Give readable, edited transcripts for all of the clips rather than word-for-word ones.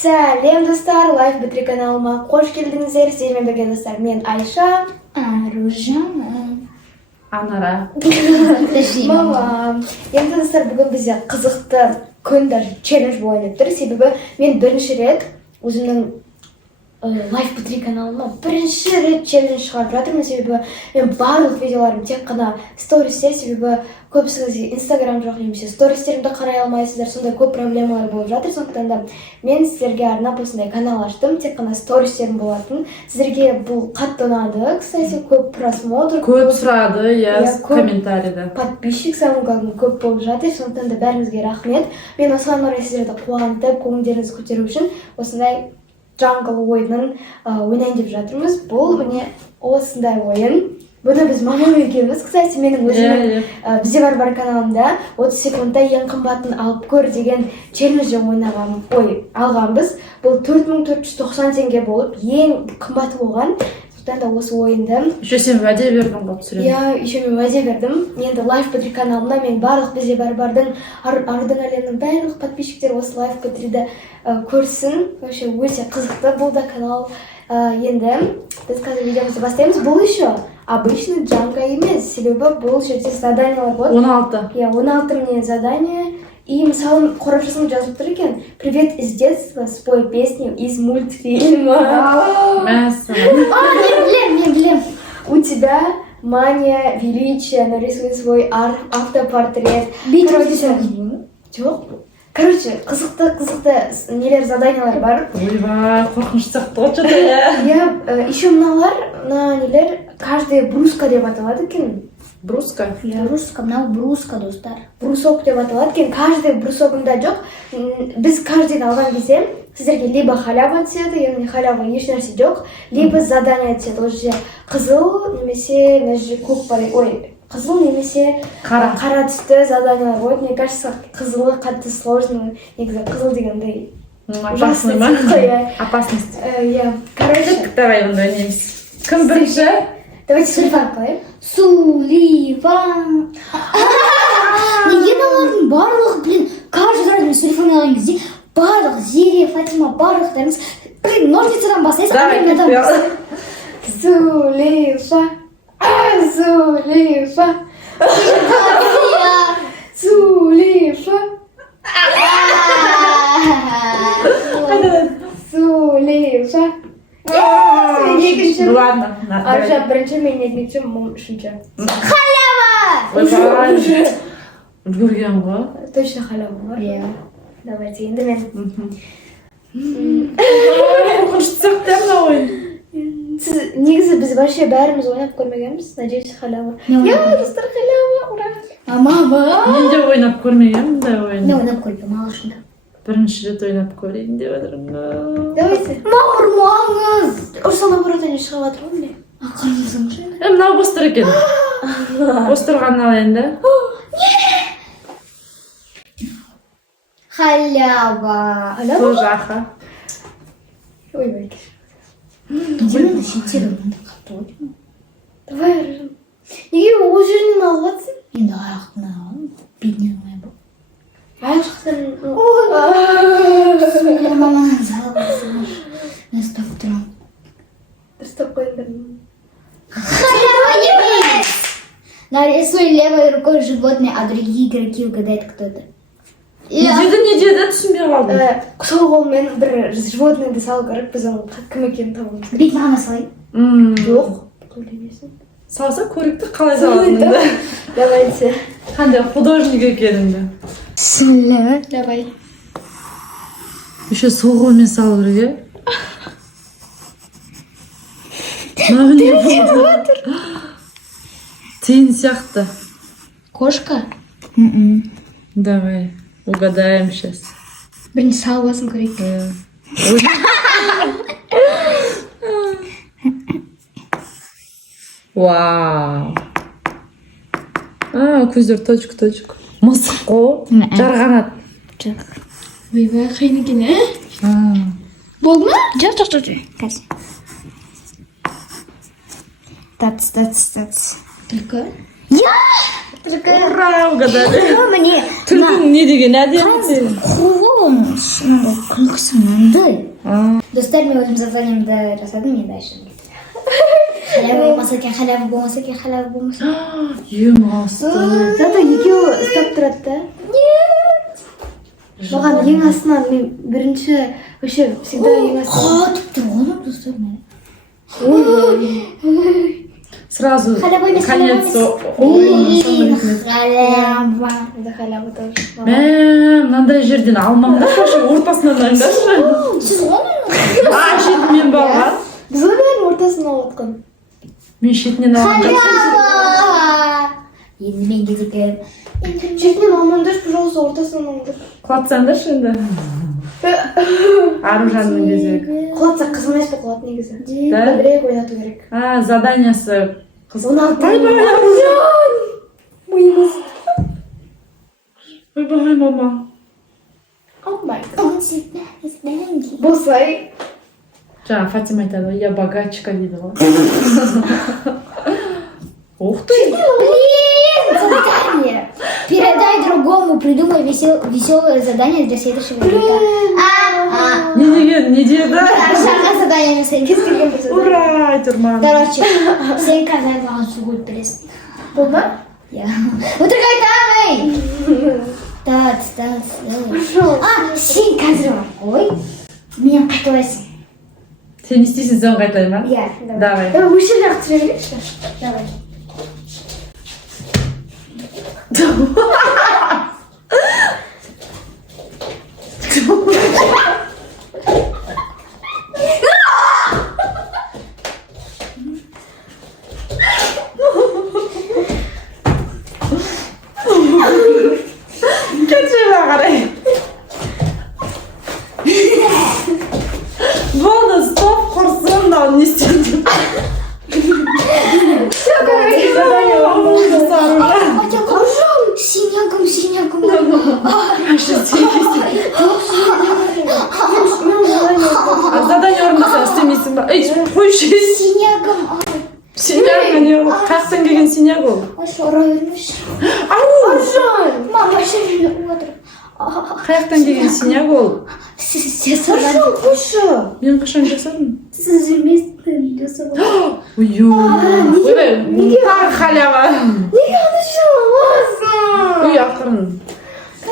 Сәлем достар, Life Battery каналыма қош келдіңіздер. Сіздермен бірге достар, мен Айша, Аружана, Анара. мамам. Енді достар, бүгін бізде қызықты күн, даже челлендж болайын деп тұр. Себебі мен бірінші рет өзімнің Life Battery каналыма бірінші рет челлендж шығарып жатырмын. Себебі мен барлық видеоларым тек қана стористер, себебі көбісіңіз инстаграм жоқ немесе стористерімді қарай алмайсыздар, сондай көп проблемалар болып жатыр. Сондықтан да мен сіздерге арнап осындай канал аштым, тек қана стористерім болатын. Сіздерге бұл қатты ұнады, кстати, көп просмотр, Көп сұрады, комментарийда. подписчик самый көп болып жатыр. Сондықтан да бәріңізге рахмет. Мен осыған орай сіздерді қуантып, көңілдеріңізді көтеру үшін осындай Jungle ойынын ойнайын деп жатырмыз. Бұл міне осындай ойын. Бұны біз мамам екеуміз, кстати, менің өзімнің бізде бар каналымда 30 секундта ең қымбатын алып көр деген челленджі алғанбыз. Бұл 4490 теңге болып, ең қымбаты болған. Сондықтан да осы ойынды. Еще сен уәде бердің ғой түсіремін. Я еще мен уәде бердім. Енді Life Battery каналымда мен барлық бізде бардың ардың әлемнің барлық подписчиктері осы Life Battery'ді көрсін. Вообще өте қызықты бұл да канал. Енді біз қазір видеомызды бастаймыз. Бұл еще обычный джанга емес, себебі бұл жерде заданиялар болады. 16. Я 16 мне задание. И мысалы қорапшасында жазылып тұр екен: привет из детства, спой песню из мультфильма. мен білем. У тебя мания величия, нарисуй свой автопортрет. Короче, қызықты нелер, заданиялар бар. Ойбай, қорқынышты сияқты ғой что-то. Я еще мыналар, нелер, каждый бруска деп аталады екен. Бруска? Бруска, мынау бруска, достар. Брусок деп аталады екен. Каждый брусогында жоқ. Біз каждыйды алған кезде сіздерге либо халява түседі, яғни халява еш нәрсе жоқ, либо задание түседі. Ол жерде қызыл немесе көк бар. Қызыл немесе қара түсті заданиялар болады. Мне кажется, қызылы қатты сложно. Негізі қызыл дегенде Опасный ма? Опасность. Короче, Давай онда ойнаймыз. Кім бірінші? Давайте Суливан қылайық. Суливан. Неге аналардың барлығы, каждый раз мен Суливан алған кезде барлық Зерия, Фатима, барлықтарыңыз ножницадан бастайсыз. Давай, Сулифа. Сулифа. Сулифа. Сулифа. Ладно. Аржа бірінші, мен екінші, мұм үшінші. Халява! Ойбай. Үлгерген ғой. Точно халява бар. Давайте, енді мен. Қорқынышты сияқты мына ойын. Сіз негізі біз вообще бәріміз ойнап көрмегенбіз. Надеюсь, халява. Достар, халява, ура! Мама! Мен де ойнап көрмегенмін мұндай ойын. Мен ойнап көрдім, алғашында. Бірінші рет ойнап көрейін деп отырмын. Давайте. Мауырмаңыз! Осыған наоборот не шығып жатыр ғой міне. Қараңызың жайлы. Мынау бос тұр екен. Бос тұрғанын алайын да. Халява. Тоже аха. Ойбай. Неге шеттері қатты ғой? Давай, Аржан. Неге ол жерінен алып жатсың? Енді аяқтан алғанмын, бетінен алмай бұл. Аяқ жақтан. Мамаңыз алғансыңыз. Мен ұстап тұрам. Дұрыстап қойыңдар. Халява емес! Нарисуй левой рукой животное, а другие игроки угадают, кто это. Не деді, түсінбей қалдым. Сол қолмен бір животныйды салу керек, біз оның кім екенін табуымыз керек. Бет маған салайын. Жоқ. Салса көрікті қалай салатыныңды. Давайте. Қандай художник екеніңді. Сілі. Давай. Еще сол қолмен салу керек, мынау не болды? Тиын сияқты. Кошка? Давай, угадаем сейчас. Бірінші салып алсын көрейік. Вау. Көздер точка. Мысық қой. Жарғанат. Ойбай, қиын екен, Болды ма? Жоқ. Қазір. Тац. Только? Я! Ура, угадали. Міне Түлкің не деген әдемі. құлым шынында күлкісі мынандай. А, Достар, мен өзім заданиемді жасадым, енді Айшан. Халява болмаса екен, халява болмаса екен, халява болмаса. ең асты. Зато екеуі ұстап тұрады да. Маған ең астынан мен бірінші вообще всегда ең астынан. Тіпті оны достар мен. Сразу Халява емес, конец халява. Да халява тоже. мынандай жерден алмам да шашы ортасынан дайындашы. Сіз оны? А, шетінен балға. Біз ойнайын ортасын алып отқан. Мен шетінен алған жақсы. Халява! Енді мен кезеке. Шетінен алмаңдаршы, пожалуйста, ортасынан алыңдар. Құлатсаңдаршы енді. Аружанның кезегі. Құлатса қызмайшы құлат негізі. Да? Көбірек ойнату керек. А, заданиясы қыз. Ойбай, миымыз. Ойбай, мама. Алмай. Болса. Болсай. Жаңа Фатима айтады ғой, я богачка дейді ғой. Ух ты! Блин, задание. Передай другому, придумай веселое задание для следующего века. Не деген, не деді? Жаңа задание жасайын. Кез келген бір задание. Ура, Түрман. Короче, сен қазір маған су құйып бересің. Болды ма? Иә. Өтірік айтамын. Тат. Сен қазір бар. Ой, мен қайталайсың. Сен не істейсің, сен қайтай ма? Иә, Давай. Давай, өшір жақ түсіре берейікші. давай. Кетшеме қарай. Болды, стоп құрсын да не істейді. Синягым. Задание орындаса істемейсің ба? Ей, қойшы. Синягым. Синяк, не қаяқтан келген синяк ол? Ора бермеші. Аржан! Мама шешімді отыр. Қаяқтан келген синяк ол? Сіз жасадыңыз. Қойшы. Мен қашан жасадым? Сіз жүрмесін жасадыңыз. Ойбай, тағы халява. Неге аны жамасың? Ой, ақырын.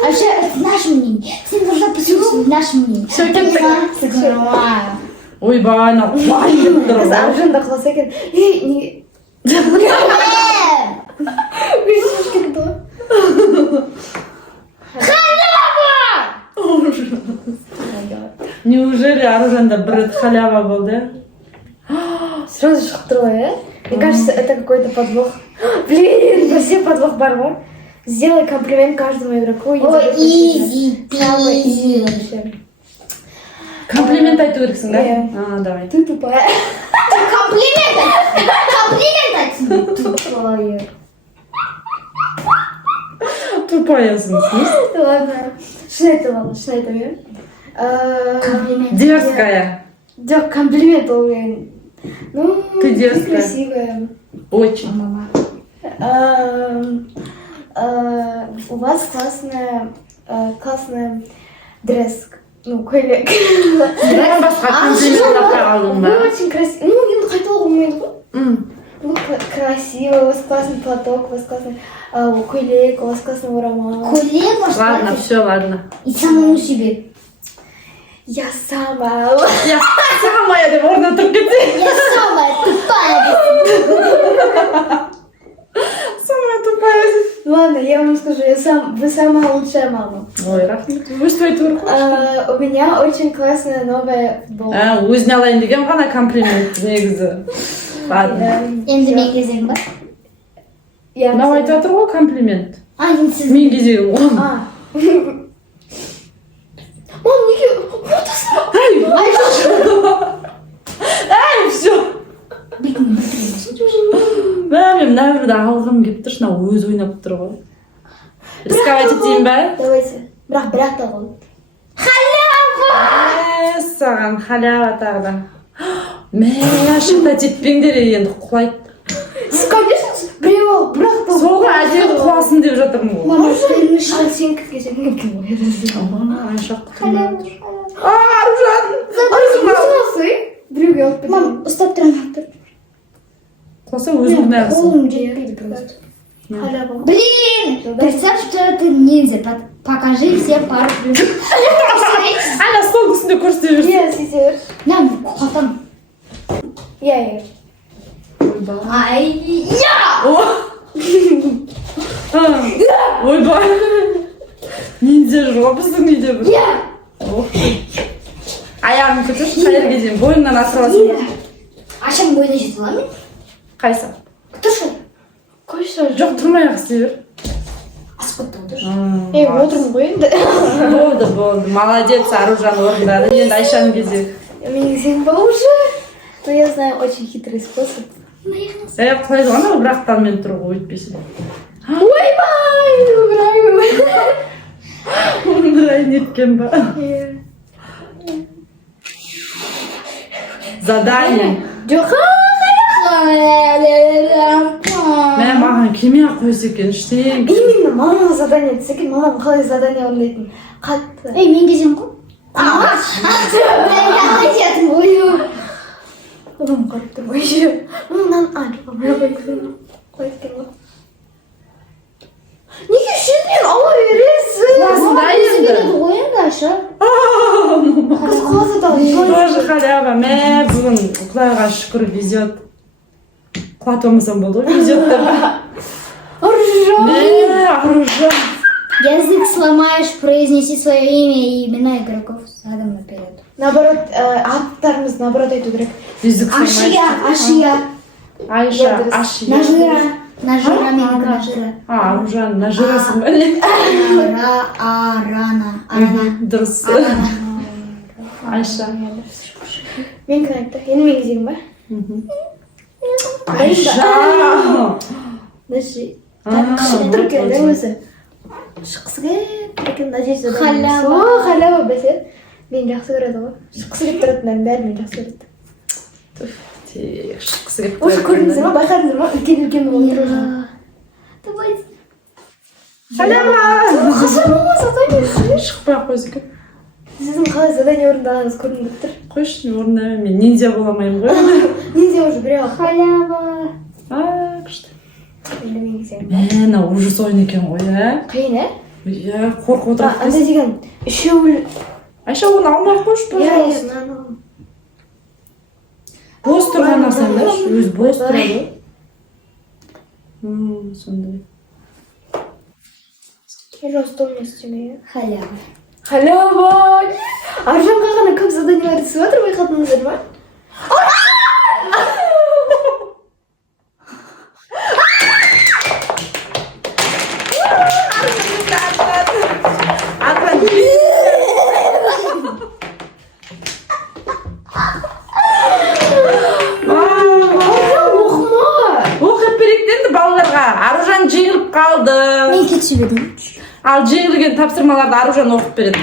Вообще, это наше мнение. Всем нужно послушать наше мнение. Всё, кеттік. Закрываю. Ойбай, ана құлай деп тұр Біз ғой. Аржан да құласа екен. Ей, неге? Мен шешкен тұр. Неужели Аружанда бір рет халява болды? Сразу шығып тұр ғой, Мне кажется, это какой-то подвох. Блин, вообще подвох бар ма? Сделай комплимент каждому игроку. и Ой, тебе изи, Самый пизи. вообще. Комплимент айту керексің, да? Иә. А, давай. Ты тупая. Комплимент. Тупое. Тупаясың, сіз. Ладно. Шын айтам, иә? Комплимент. Дерзкая. Жоқ, комплимент ол мен. Ну, Ты дерзкая. красивая. Очень. Мама. У вас классная дресс. Ну, көйлек. Бұдан басқа комплимент таппай қалдың ба? Вы очень красивый. Ну, енді қайталауға болмайды ғой. М. Вы красивый, у вас классный платок, у вас классный көйлек, у вас классный орамал. Коллега, Ладно, все, ладно. И самому себе. Я самая. Я самая деп орнынан тұрып кетсе. Я самая тупая. Самая тупая. Ладно, я вам скажу, вы самая лучшая мама. Ой, рахмет. Өстіп айту керек қой. У меня очень классная новая футболка. Өзіне алайын деген ғана комплимент негізі. Ладно. Енді мен кезегім бар. Мынау айтып жатыр ғой комплимент. Енді сіз. Мен кезегім ғой. Мам, неге? Әй, все. Мен мына бірді алғым келіп тұр, шына өз ойнап тұр ғой. Рисковать етейін бә? Давайте. Бірақ та ғой. Халява! Саған халява тағы да. Мә, шыта жетпеңдер енді құлайды. Сіз, конечно, біреу жоқ бірақ та соға әдейі құласын деп жатырмын ғой. Мама, ты ал сен кімге сен кім Айша Аружан біреуге алып кетемін. Мам, ұстап тұрмын. Тұр. құласа өзің нағысың. Қолым жетпейді просто. Халява. Блин! Представь, что ты ниндзя. Покажи все пару плюсов. Аня стол үстінде көрсете берсін. Иә сөйтер. Ням, қатам. Иә. Ай, Ойбай. Ниндзя жоқ біздің үйде бір. Аяғын көтерші қай жерге дейін бойыңнан асыра аласың. Ашам бойына жете аламын мен? Қайсы? Тұршы. Қойшы. Жоқ тұрмай-ақ істей бер. Асып кетті отыршы. Отырмын ғой енді. Болды. Молодец, Аружан орындады. Енді Айшаның кезегі. Мен сен ба уже? Но я знаю очень хитрый способ. Құлайды ғана бірақтан тұр ғой өйтпесін. Ойбай! Ондырай неткен ба? Задание. Жоқ. Мә маған келмей қойса екен іштен. Именно мамама задание түссе екен, мамам қалай задание орындайтын қатты. Ей, мен кезем ғой. Қалай жетім ғой. Мамам қарап тұр ғой ше. Мамам қой екен ғой. Неге шетінен ала бересің? Классында енді. Ғой енді Айша. Қыз қаласа да Тоже халява. Мә бүгін құдайға шүкір везет. Құлатылмасам болды ғой везет деп. Аружан. Аружан. Язык сломаешь, произнеси свое имя и имена игроков задом наперед. Наоборот, аттарымыз наоборот айту керек. Язык Ашия. Айша, Ашия. Нажира мен Нажира. Аружан, нажирасың ба не? Арана. Дұрыс. Айша. Мен кім айтты? Енді мен кезегім ба? Айша. Нәши. Қышып тұр екен өзі. Шыққысы келіп мына жерде Халява. Халява бәсе. Мен жақсы көреді ғой. Шыққысы келіп тұратынын бәрі мен жақсы көреді. Шыққысы келіп Осы көрдіңіздер ма? Байқадыңыздар ма? Үлкен болып тұр. Давай. Халява. Қашан болмас задание. Шықпай-ақ қойсы екен. Сіздің қалай задание орындағаныңыз көрініп тұр. Қойшы, орындаймын. Мен ниндзя бола алмаймын ғой. Ниндзя уже біреу. Халява. Күшті. Енді мен кезегім. Мә, ужас ойын екен ғой, Қиын, Иә, қорқып отырады. Андай деген үшеуіл. Айша, оны алмай қойшы, пожалуйста. Бос тұрған асаңдар, өз бос тұрады. Сондай. Пожалуйста, у меня істемей. Халява. Халява! Аружанға ғана көп заданиялар түсіп жатыр, байқадыңыздар ма? Оқып беректенді балаларға. Аружан жеңіліп қалды. Мен кетіп едім. Ал жеңілген тапсырмаларды Аружан оқып береді.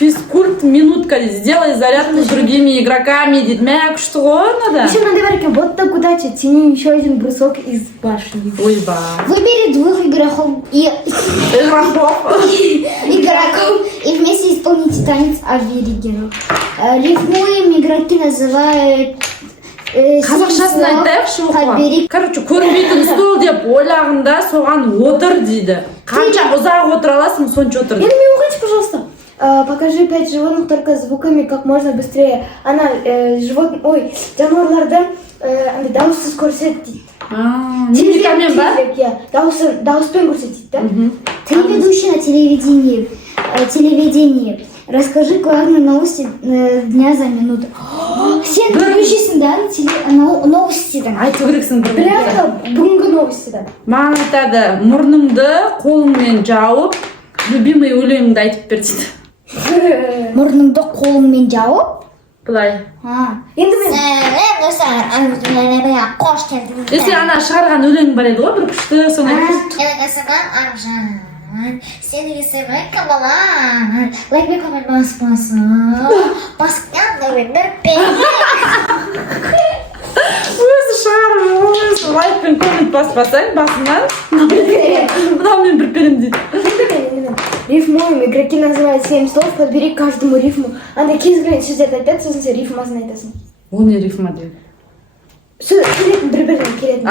Физкульт минутка дейді. Сделай зарядку с другими игроками дейді. Мә, күшті ғой, надо. Еще мынандай бар екен, вот так удача, тяни еще один брусок из башни. Ойба. Выбери двух игроков и вместе исполните танец аборигенов. Рифмуем, игроки называют... Қазақшасын айтайықшы оқыға. Короче, көрінбейтін стол деп ойлағында соған отыр дейді. Қанша ұзақ отыра аласың, сонша отыр. Енді мен оқайыншы, пожалуйста. Покажи 5 животных только звуками как можно быстрее. Ана жануарларды дауыссыз көрсет дейді. Мимикамен ба? Дауыспен көрсет дейді, да? Телеведущий на телевидении. Расскажи главные новости дня за минуту. Сен көрушісің да новостидан. Айту керексің бір. Бірақ бүгінгі новости да. Маған айтады, мұрныңды қолыңмен жауып, любимый өлеңіңді айтып бер дейді. Мұрныңды қолыңмен жауып? Былай. Енді мен... Сен ана шығарған өлең бар еді ғой, бір күшті, соны айтып. Сені сыйлайын кабалан, лайкбек көмір баспасы, басқан нөмір пен. Өзі шығарып лайк пен коммент баспасаң басынан мынау мен бір берем дейді. Рифмуем. Игроки называют 7 слов, подбери каждому рифму. Андай кез келген сөздерді айтады, сосын сен рифмасын айтасың. Ол не рифма дейді? Келетін, бір-біріне келетін.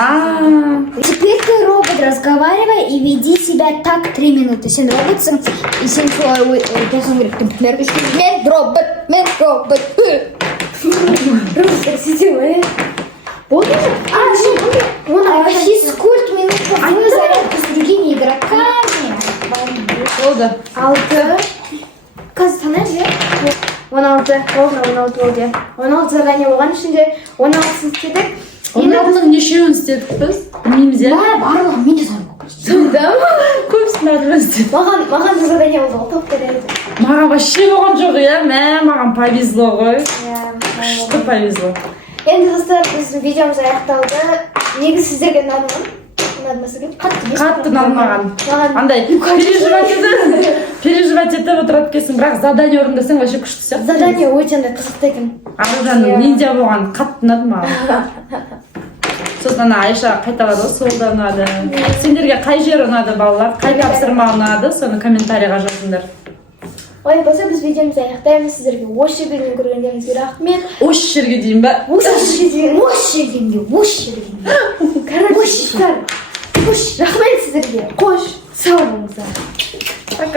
Теперь ты, робот, разговаривай и веди себя так 3 минуты. Сен роботсың, и сен солай айтасың керек. Например, мен робот. Роботтар сөйте ма? Болды ма? Физкульт минут по зарядку с другими игроками. Болды. 6. Қазір санайық, иә? 16. Болды, 16 болды, иә. 16 задание болған ішінде 16-сын істедік. Оның нешеуін істедік біз? Білмейміз, иә? Барлығы мен де солай болып Сонда ма? Көбісін әрі істедік. Маған да задание болды, ол топ береді. Маған вообще болған жоқ, иә? Маған повезло ғой. Күшті повезло. Енді қыздар, біздің видеомыз аяқталды. Негізі сіздерге ұнады ма? Ұнады ма сізге? Қатты ұнады маған. Андай переживать етіп отырады екенсің, бірақ задание орындасаң вообще күшті сияқты. Задание өте андай қызықты екен. Аружанның ниндзя болған қатты ұнады маған. Сосын ана Айша қайталады ғой, сол да ұнады. Сендерге қай жер ұнады, балалар? Қай тапсырма ұнады, соны комментарийға жазыңдар. Ой, болса біз видеомызды аяқтаймыз. Сіздерге осы жерден көргендеріңізге рахмет. Осы жерге дейін ба? Осы жерге. Короче, рахмет сіздерге. Қош, сау болыңыздар.